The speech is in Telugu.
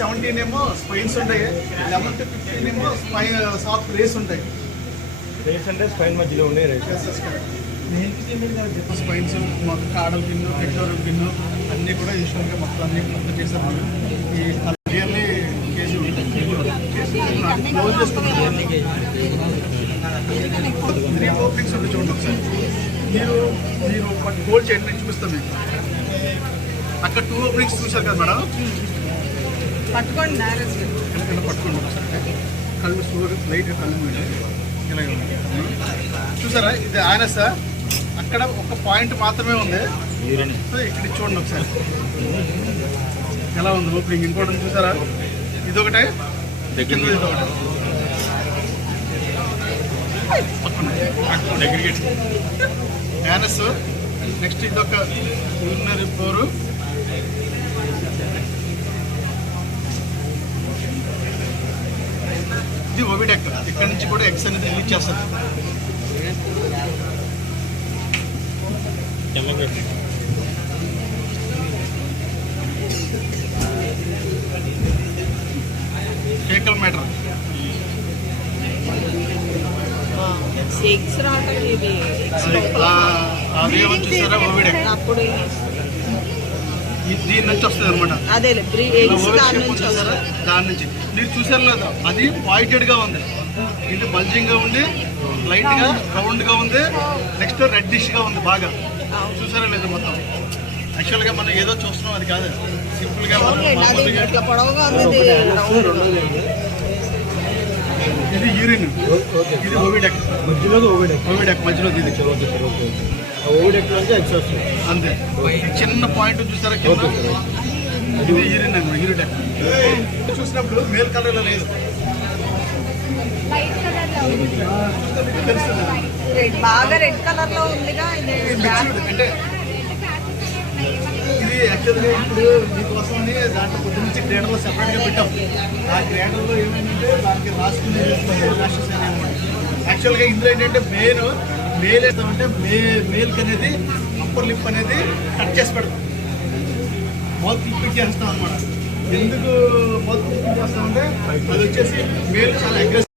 17 ఏమో స్పైన్స్ ఉంటాయి, 11 to 15 ఏమో సాఫ్ట్ రేస్ ఉంటాయి. రేస్ అంటే స్పైన్ మధ్యలో ఉన్నాయి రేస్. స్పైన్స్ మొత్తం కాడల పిన్ను, పెక్టోరల్ పిన్ను అన్నీ కూడా యూజువల్గా మొత్తం అన్ని మొత్తం చేశారు. మనం ఈ నియర్లీ కేజీ క్లోజ్ చేస్తున్నాం. 3 ఓపెనింగ్స్ ఉంటాయి చూడండి ఒకసారి. మీరు హోల్డ్ చేయండి, నేను చూపిస్తాను మీకు. అక్కడ 2 ఓపెనింగ్స్ చూశారు కదా మేడం, పట్టుకోండి పట్టుకోండి ఒకసారి. కళ్ళు లైట్గా కళ్ళు ఇలాగే ఉంది చూసారా. ఇది ఆనస్, అక్కడ ఒక పాయింట్ మాత్రమే ఉంది. సో ఇక్కడ చూడండి ఒకసారి ఎలా ఉంది ఓపెనింగ్. ఇంకోటి చూసారా, ఇదొకటే కింద ఇదొకటి యానస్. నెక్స్ట్ ఇదొక యూరినరీ పోరు. ఇది ఓవిడెక్, ఇక్కడ నుంచి కూడా ఎగ్స్ అనేది రిలీజ్ చేస్తారు. ఫేకల్ మ్యాటర్ చూసారా, ఓవిడెక్ దీని నుంచి వస్తుంది అనమాట. దాని నుంచి మీరు చూసారు లేదా, అది పాయింటెడ్ గా ఉంది, ఇది బల్జింగ్ గా ఉంది, లైట్ గా రౌండ్ గా ఉంది, నెక్స్ట్ రెడ్డిష్ గా ఉంది బాగా. చూసారా లేదు మొత్తం. యాక్చువల్ గా మనం ఏదో చూస్తున్నాం, అది కాదు, సింపుల్ గా ఇది యూరిన్, ఇది ఓవిడెక్ మధ్యలో ఇది అంతే. చిన్న పాయింట్ చూసారా కింద, ఇది యూరిన్ అండి. యూరిడెక్ చూసినప్పుడు మేల్ కలర్ లో లేదు, బాగా రెడ్ కలర్ లో ఉందిగా. అంటే ఇది యాక్చువల్గా ఇప్పుడు మీకోసమని దాంట్లో పొద్దు నుంచి గ్రేడర్లో సెపరేట్గా పెట్టాం. ఆ గ్రేడర్లో ఏమైందంటే దానికి రాసుకునే ర్యాషెస్ అనేవి. యాక్చువల్గా ఇందులో ఏంటంటే మేల్ వేస్తామంటే మేల్కి అనేది అప్పర్ లిప్ అనేది కట్ చేసి పెడతాం, మౌత్ క్లిప్పింగ్ చేస్తాం అనమాట. ఎందుకు మౌత్ క్లిప్పింగ్ చేస్తామంటే అది వచ్చేసి మేల్ చాలా అగ్రెసివ్.